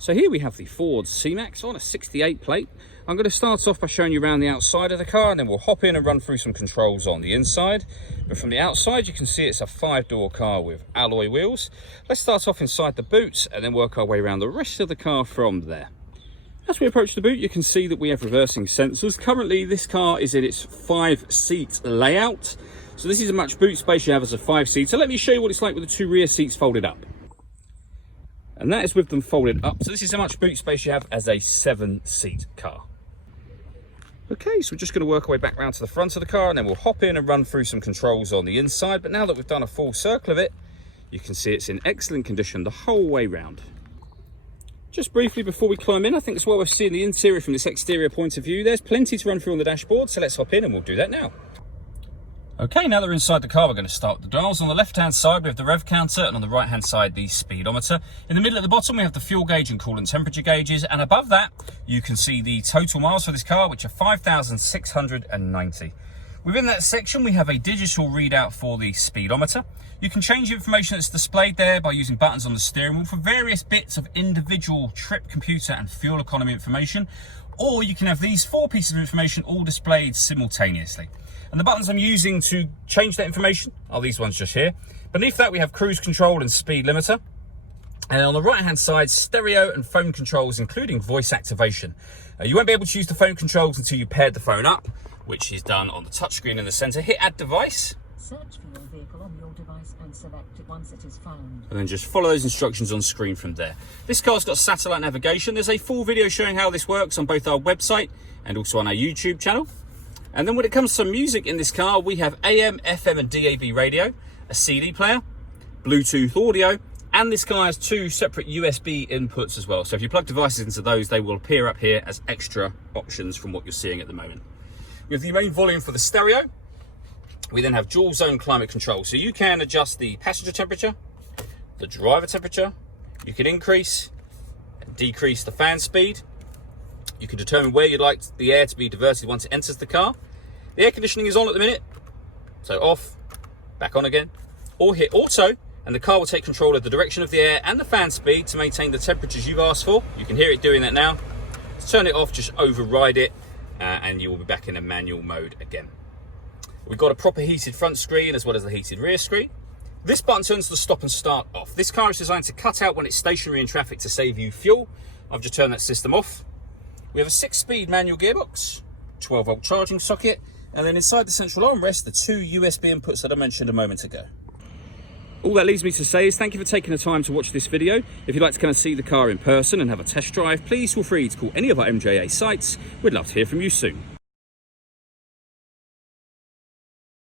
So here we have the Ford C-Max on a 68 plate. I'm going to start off by showing you around the outside of the car, and then we'll hop in and run through some controls on the inside. But from the outside, you can see it's a 5-door car with alloy wheels. Let's start off inside the boot and then work our way around the rest of the car from there. As we approach the boot, you can see that we have reversing sensors. Currently, this car is in its 5-seat layout. So this is as much boot space you have as a 5-seater. Let me show you what it's like with the 2 rear seats folded up. And that is with them folded up. So this is how much boot space you have as a 7-seat car. Okay, so we're just going to work our way back round to the front of the car, and then we'll hop in and run through some controls on the inside. But now that we've done a full circle of it, you can see it's in excellent condition the whole way round. Just briefly before we climb in, I think it's well worth seeing the interior from this exterior point of view. There's plenty to run through on the dashboard, so let's hop in and we'll do that now. Okay, now that we're inside the car, we're going to start with the dials. On the left-hand side, we have the rev counter, and on the right-hand side, the speedometer. In the middle at the bottom, we have the fuel gauge and coolant temperature gauges, and above that, you can see the total miles for this car, which are 5,690. Within that section, we have a digital readout for the speedometer. You can change the information that's displayed there by using buttons on the steering wheel for various bits of individual trip, computer, and fuel economy information, or you can have these 4 pieces of information all displayed simultaneously. And the buttons I'm using to change that information are these ones just here. Beneath that, we have cruise control and speed limiter. And on the right-hand side, stereo and phone controls, including voice activation. You won't be able to use the phone controls until you paired the phone up, which is done on the touchscreen in the center. Hit add device. Search for your vehicle on your device and select it once it is found. And then just follow those instructions on screen from there. This car's got satellite navigation. There's a full video showing how this works on both our website and also on our YouTube channel. And then when it comes to music in this car, we have AM, FM and DAB radio, a CD player, Bluetooth audio, and this car has 2 separate USB inputs as well. So if you plug devices into those, they will appear up here as extra options from what you're seeing at the moment. We have the main volume for the stereo. We then have dual zone climate control. So you can adjust the passenger temperature, the driver temperature. You can increase and decrease the fan speed. You can determine where you'd like the air to be diverted once it enters the car. The air conditioning is on at the minute, so off, back on again, or hit auto, and the car will take control of the direction of the air and the fan speed to maintain the temperatures you've asked for. You can hear it doing that now. To turn it off, just override it, and you will be back in a manual mode again. We've got a proper heated front screen as well as the heated rear screen. This button turns the stop and start off. This car is designed to cut out when it's stationary in traffic to save you fuel. I've just turned that system off. We have a 6-speed manual gearbox, 12-volt charging socket, and then inside the central armrest, the 2 USB inputs that I mentioned a moment ago. All that leaves me to say is thank you for taking the time to watch this video. If you'd like to come and see the car in person and have a test drive, please feel free to call any of our MJA sites. We'd love to hear from you soon.